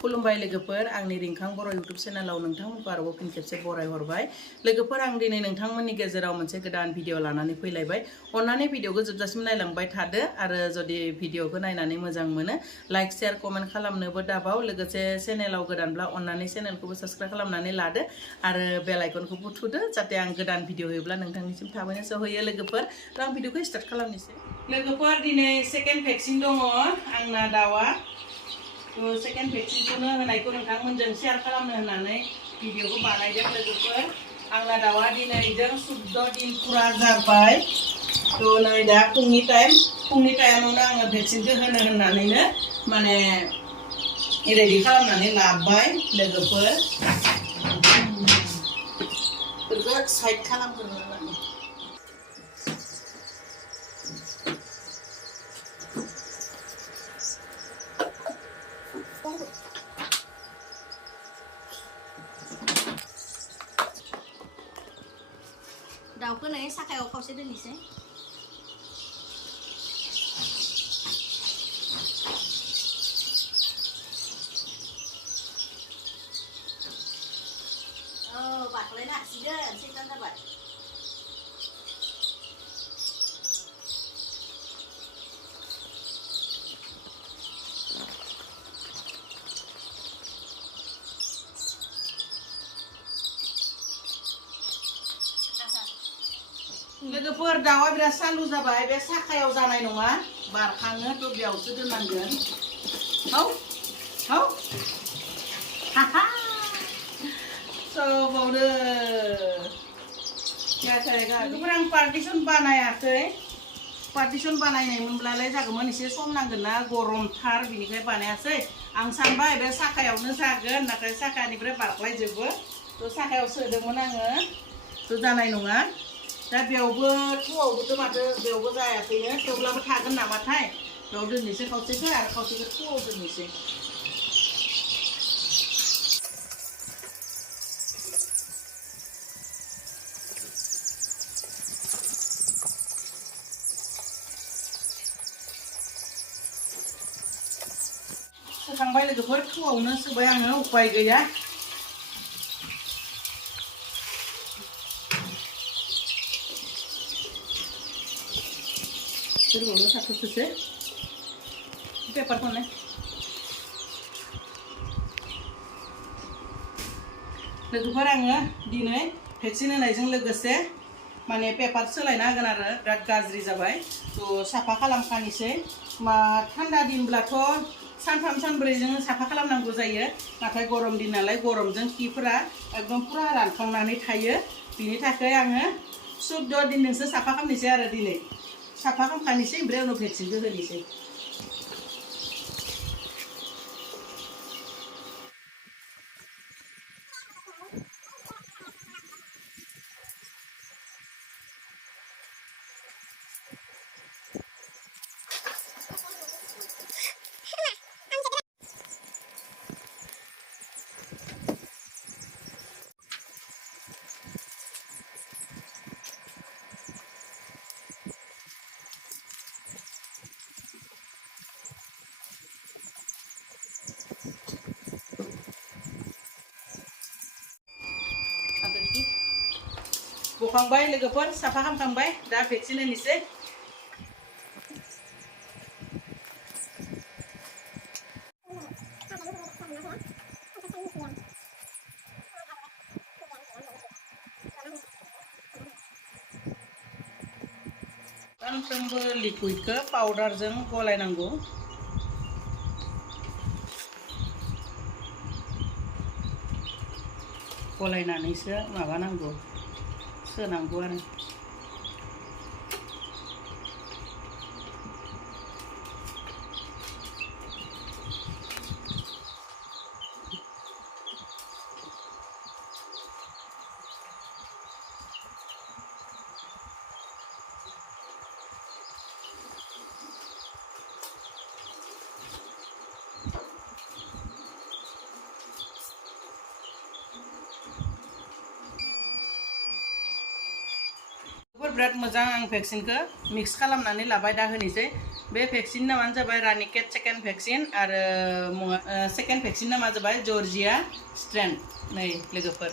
खुलुमबाय लोगोफोर आंनि रिंखां बर' यूट्यूब चेनेलाव नोंथांमोनखौ आरोबाव फिन खेबसे बराय हरबाय लोगोफोर आं दिनै नोंथांमोननि गेजेराव मोनसे गोदान भिडिअ लानानै फैलायबाय अन्नानै भिडिअखौ जोबजासिम नायलांबाय थादो आरो जुदि भिडिअखौ नायनानै मोजां मोनो लाइक शेयार कमेन्ट खालामनोबो दाबाव लोगोसे चेनेलाव गोदानब्ला अन्नानै चेनेलखौबो साबस्क्राइब खालामनानै लादो आरो बेल आइकनखौबो थुदो जाहाथे आं गोदान भिडिअ होयोब्ला नोंथांनिसिम थाबैनो सहैयो लोगोफोर आं भिडिअखौ स्टार्ट खालामनोसै लोगोफोर दिनै सेकेन्ड भेक्सिन दङ आंना दाउआ सेकेन्ड भेक्सिनखौनो होनायखौ नोंथांमोनजों शेयार खालामनो होननानै भिडिअखौ बानायदों लोगोफोर आंना दाउआ दिनैजों 14 दिन पुरा जाबाय नै दा फुंनि टाइमावनो आङो भेक्सिनखौ होनो होननानैनो माने रेडि खालामनानै लाबाय लोगोफोर बेखौ साइड खालामग्रोनो लानो दाउखौ नै साखायाव खावसे दोननोसै बाख्लायनो हासिगोन सैथान जाबाय लोगोफोर दाउआ बिराद सालु जाबाय बे साखायाव जानाय नङा बारखाङो थ' बेयावसो दोननांगोन हौ हाहा सबावनो लोगोफोर आं पार्टिसन बानायाखै पार्टिसन बानायनायमोनब्लालाय जागौमोन एसे सम नांगोन ना गरमथार बिनिखाय बानायासै आं सानबाय बे साखायावनो जागोन नाथाय साखानिफ्राय बारख्लायजोबो थ' साखायाव सोदोंमोन आङो थ' जानाय नङा दा बेयावबो थौआवबोथ' माथो बेयावबो जायाखैनो थेवब्लाबो थागोन नामाथाय बेयाव दोननोसै खावसेखौ आरो खावसेखौ थौआव दोननोसै सोखांबाय लोगोफोर थौआवनो सोबाय आङो उपाय गैया सोरबावनो थाथ'थोसै पेपारखौनो लोगोफोर आङो दिनै भेक्सिन होनायजों लोगोसे माने पेपार सोलायना होगोन आरो बिराद गाज्रि जाबाय थ' साफा खालामखानोसै थान्दा दिनब्लाथ' सानथाम सानब्रैजों साफा खालामनांगौ जायो नाथाय गरम दिन नालाय गरमजों खिफोरा एकदम पुरा रानखांनानै थायो बिनि थाखाय आङो 14 दिनजोंसो साफा खालामनोसै आरो दिनै साफा खालामखानोसै ओमफ्राय उनाव भेक्सिनखौ होनोसै बोखांबाय लोगोफोर साफा खालामखांबाय दा भेक्सिन होनोसै सानफ्रोमबो लिकुइडखौ पाउडारजों गलायनांगौ गलायनानैसो माबानांगौ सोनांगौ आरो बिराद मोजां आं भेक्सिनखौ मिक्स खालामनानै लाबाय दा होनोसै बे भेक्सिन नामानो जाबाय रानिकेट सेकेन्ड भेक्सिन आरो सेकेन्ड भेक्सिन नामा जाबाय जर्जिया स्ट्रेन नै लोगोफोर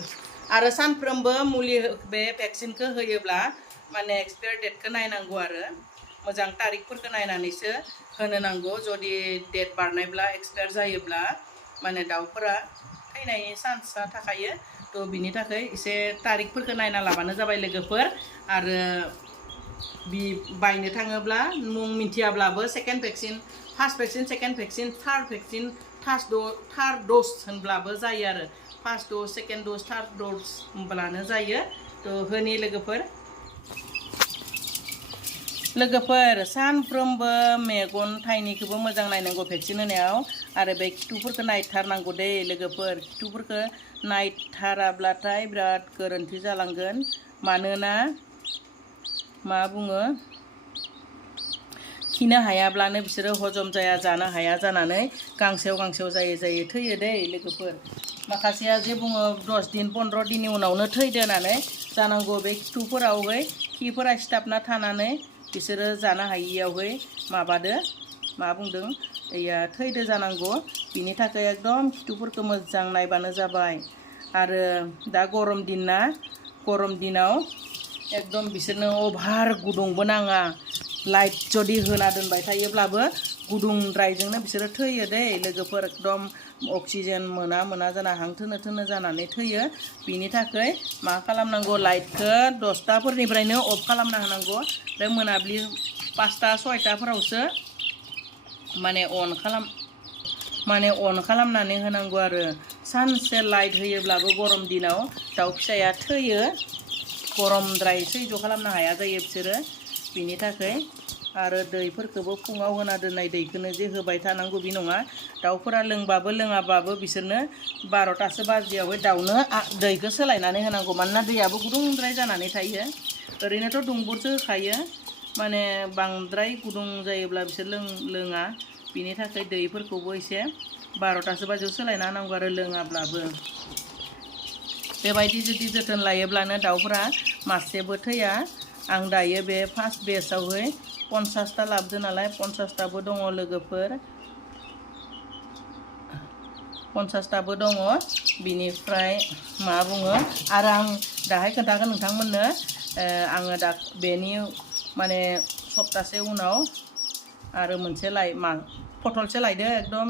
आरो सानफ्रोमबो मुलि बे भेक्सिनखौ होयोब्ला माने एक्सपायार डेटखौ नायनांगौ आरो मोजां तारिखफोरखौ नायनानैसो होनो नांगौ जुदि डेट बारनायब्ला एक्सपायार जायोब्ला माने दाउफोरा थैनायनि चान्सआ थाखायो थ' बिनि थाखाय एसे तारिखफोरखौ नायना लाबानो जाबाय लोगोफोर आरो बायनो थाङोब्ला मुं मिथियाब्लाबो second vaccine first vaccine second vaccine third vaccine third dose होनब्लाबो जायो आरो first dose second dose third dose होनब्लानो जायो थ' होनि लोगोफोर सानफ्रोमबो मेगन थाइनैखौबो मोजां नायनांगौ भेक्सिन होनायाव आरो बे खिथुफोरखौ नायथारनांगौ दे लोगोफोर खिथुफोरखौ नायथाराब्लाथाय बिराद गोरोन्थि जालांगोन मानोना मा बुङो खिनो हायाब्लानो बिसोरो हजम जाया जानो हाया जानानै गांसेयाव जायो थैयो दे लोगोफोर माखासेया जे बुङो 10 दिन 15 दिननि उनावनो थैदो होननानै जानांगौ बे खिथुफोरावहाय खिफोरा सिथाबना थानानै बिसोरो जानो हायियावहाय माबादो मा बुंदों एया थैदो जानांगौ बिनि थाखाय एकदम खिथुफोरखौ मोजां नायबानो जाबाय आरो दा गरम दिन ना गरम दिनाव एकदम बिसोरनो अभार गुदुंबो नाङा लाइट जदि होना दोनबाय थायोब्लाबो गुदुंद्रायजोंनो बिसोरो थैयो दे लोगोफोर एकदम अक्सिजेन मोना जाना हां थोनो जानानै थैयो बिनि थाखाय मा खालामनांगौ लाइटखौ 10टाफोरनिफ्रायनो अफ खालामना होनांगौ बे मोनाबिलि 5टा 6टाफोरावसो माने अन खालामनानै होनांगौ आरो सानसे लाइट होयोब्लाबो गरम दिनाव दाउ फिसाया थैयो गरमद्राय सैज' खालामनो हाया जायो बिसोरो बिनि थाखाय आरो दैफोरखौबो फुङाव होना दोननाय दैखौनो जे होबाय थानांगौ बि नङा दाउफोरा लोंबाबो लोङाबाबो बिसोरनो 12टासो बाजियावहाय दाउनो दैखौ सोलायनानै होनांगौ मानोना दैयाबो गुदुंद्राय जानानै थायो ओरैनोथ' दुंबुरसो होखायो माने बांद्राय गुदुं जायोब्ला बिसोर लोङा बिनि थाखाय दैफोरखौबो एसे 12टासो बाजियाव सोलायना होनांगौ आरो लोङाब्लाबो बेबायदि जुदि जोथोन लायोब्लानो दाउफोरा मासेबो थैया आं दायो बे फार्स्ट बेचआवहाय 50टा लाबोदो नालाय 50टाबो दङ लोगोफोर 50टाबो दङ बिनिफ्राय मा बुङो आरो आं दाहाय खोन्थागोन नोंथांमोननो आङो दा बेनि माने सप्तासे उनाव आरो मोनसे फटलसे लायदो एकदम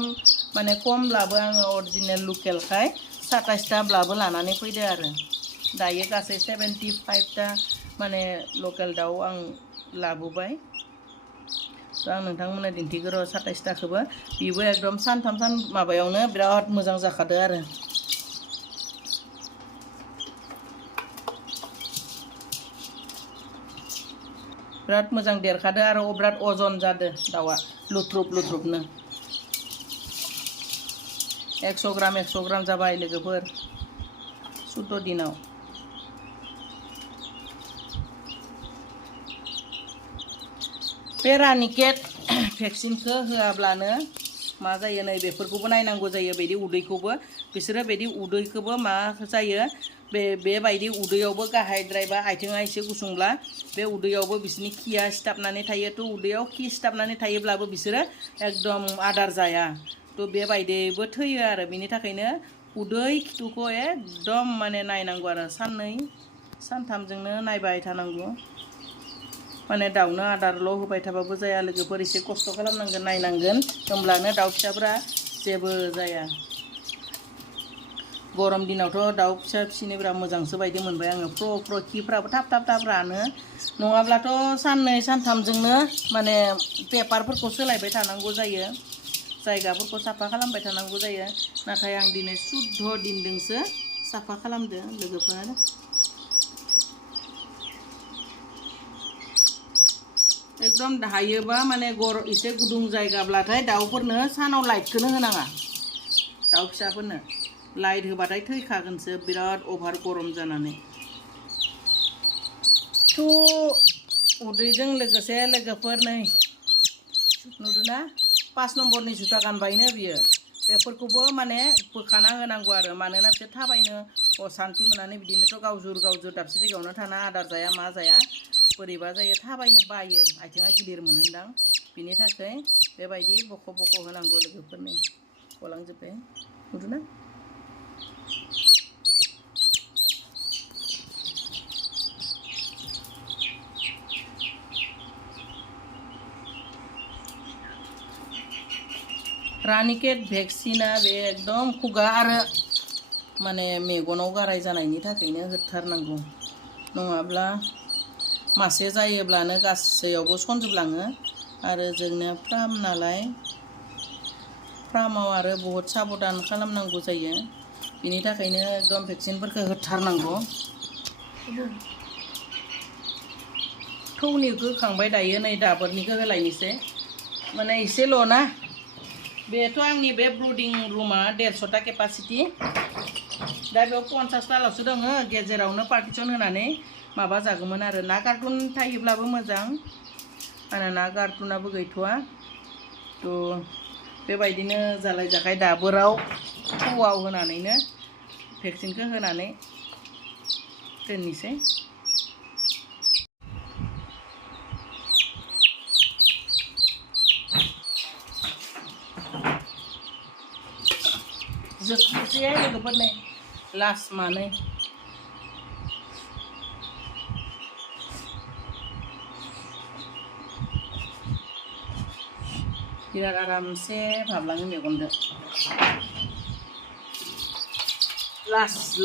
माने खमब्लाबो आङो अरिजिनेल लकेलखाय 27टाब्लाबो लानानै फैदो आरो दायो गासै 75टा माने लकेल दाउ आं लाबोबाय आं नोंथांमोननो दिन्थिगोन र' 27टाखौबो बेबो एकदम सानथाम माबायावनो बिराद मोजां जाखादो आरो बिराद मोजां देरखादो आरो बिराद अजन जादो दाउआ लुथ्रुबनो 100 ग्राम जाबाय लोगोफोर 14 दिनाव बे रानिकेट भेक्सिनखौ होआब्लानो मा जायो नै बेफोरखौबो नायनांगौ जायो बेदि उदैखौबो बिसोरो बेदि उदैखौबो मा जायो बेबायदि उदैयावबो गाहायद्रायबा आथिङा एसे गुसुंब्ला बे उदैयावबो बिसोरनि खिया सिथाबनानै थायो थ' उदैयाव खि सिथाबनानै थायोब्लाबो बिसोरो एकदम आदार जाया थ' बेबायदिबो थैयो आरो बिनि थाखायनो उदै खिथुखौ एकदम माने नायनांगौ आरो 2 सानथामजोंनो नायबाय थानांगौ माने दाउनो आदारल' होबाय थाबाबो जाया लोगोफोर एसे खस्थ' खालामनांगोन नायनांगोन होमब्लानो दाउ फिसाफोरा जेबो जाया गरम दिनावथ' दाउ फिसा फिसिनो बिराद मोजांसो बायदि मोनबाय आङो फ्र खिफ्राबो थाब रानो नङाब्लाथ' 2 सानथामजोंनो माने पेपारफोरखौ सोलायबाय थानांगौ जायो जायगाफोरखौ साफा खालामबाय थानांगौ जायो नाथाय आं दिनै 14 दिनजोंसो साफा खालामदो लोगोफोर एकदम हायोबा माने एसे गुदुं जायगाब्लाथाय दाउफोरनो सानाव लाइटखौनो होनाङा दाउ फिसाफोरनो लाइट होबाथाय थैखागोनसो बिराद अभार गरम जानानै थ' उदैजों लोगोसे लोगोफोर नै नुदोंना 5 नम्बरनि जुथा गानबायनो बियो बेफोरखौबो माने बोखाना होनांगौ आरो मानोना बिसोर थाबायनो असान्ति मोननानै बिदिनोथ' गावजुर दाबसे जायगायावनो थाना आदार जाया मा जाया बोरैबा जायो थाबायनो बायो आथिङा गिदिर मोनोदां बिनि थाखाय बेबायदि बख' बख' होनांगौ लोगोफोरनि गलांजोब्बाय नुदोंना रानिकेट भेक्सिना बे एकदम खुगा आरो माने मेगनाव गाराय जानायनि थाखायनो होथारनांगौ नङाब्ला मासे जायोब्लानो गासैयावबो सनजोबलाङो आरो जोंना फार्म नालाय फार्माव आरो बहुत साबधान खालामनांगौ जायो बिनि थाखायनो एकदम भेक्सिनफोरखौ होथारनांगौ थौनिखौ होखांबाय दायो नै दाबोरनिखौ होलायनोसै माने एसेल' ना बेथ' आंनि बे ब्रुडिं रुमा 150टा केपासिटि दा बेयाव 50टाल'सो दङ गेजेरावनो पार्टिसन होनानै माबा जागौमोन आरो ना कार्टुन थायोब्लाबो मोजां आरो ना कार्टुनाबो गैथ'वा थ' बेबायदिनो जालाय जाखाय दाबोराव थौआव होनानैनो भेक्सिनखौ होनानै दोननोसै जोबनोसै लोगोफोरनि लास्ट मानै बिराद आरामसे भाबलाङो मेगनजों लास्ट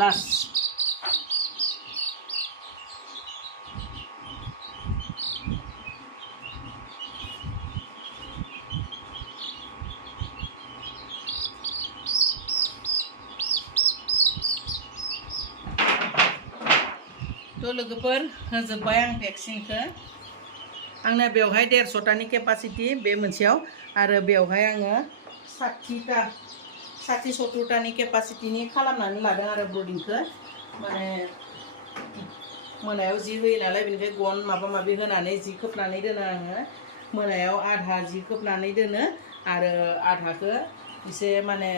थ' लोगोफोर होजोब्बाय आं भेक्सिनखौ आंना बेवहाय 150टानि केपासिटि बे मोनसेयाव आरो बेवहाय आङो 60-70टानि केपासिटिनि खालामनानै लादों आरो ब्रुडिंखौ माने मोनायाव जि होयो नालाय बेनिफ्राय गन माबा माबि होनानै जि खोबनानै दोनो आङो मोनायाव आधा जि खोबनानै दोनो आरो आधाखौ एसे माने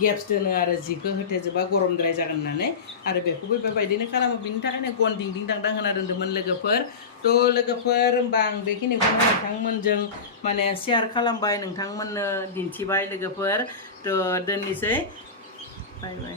गेप्स दोनो आरो जिखौ होथेजोबा गरमद्राय जागोन होननानै आरो बेखौबो बेबायदिनो खालामो बिनि थाखायनो गन दिंदिं दांदां होना दोन्दोंमोन लोगोफोर थ' लोगोफोर होमबा आं बेखिनिखौनो नोंथांमोनजों माने शेयार खालामबाय नोंथांमोननो दिन्थिबाय लोगोफोर थ' दोननोसै बाय बाय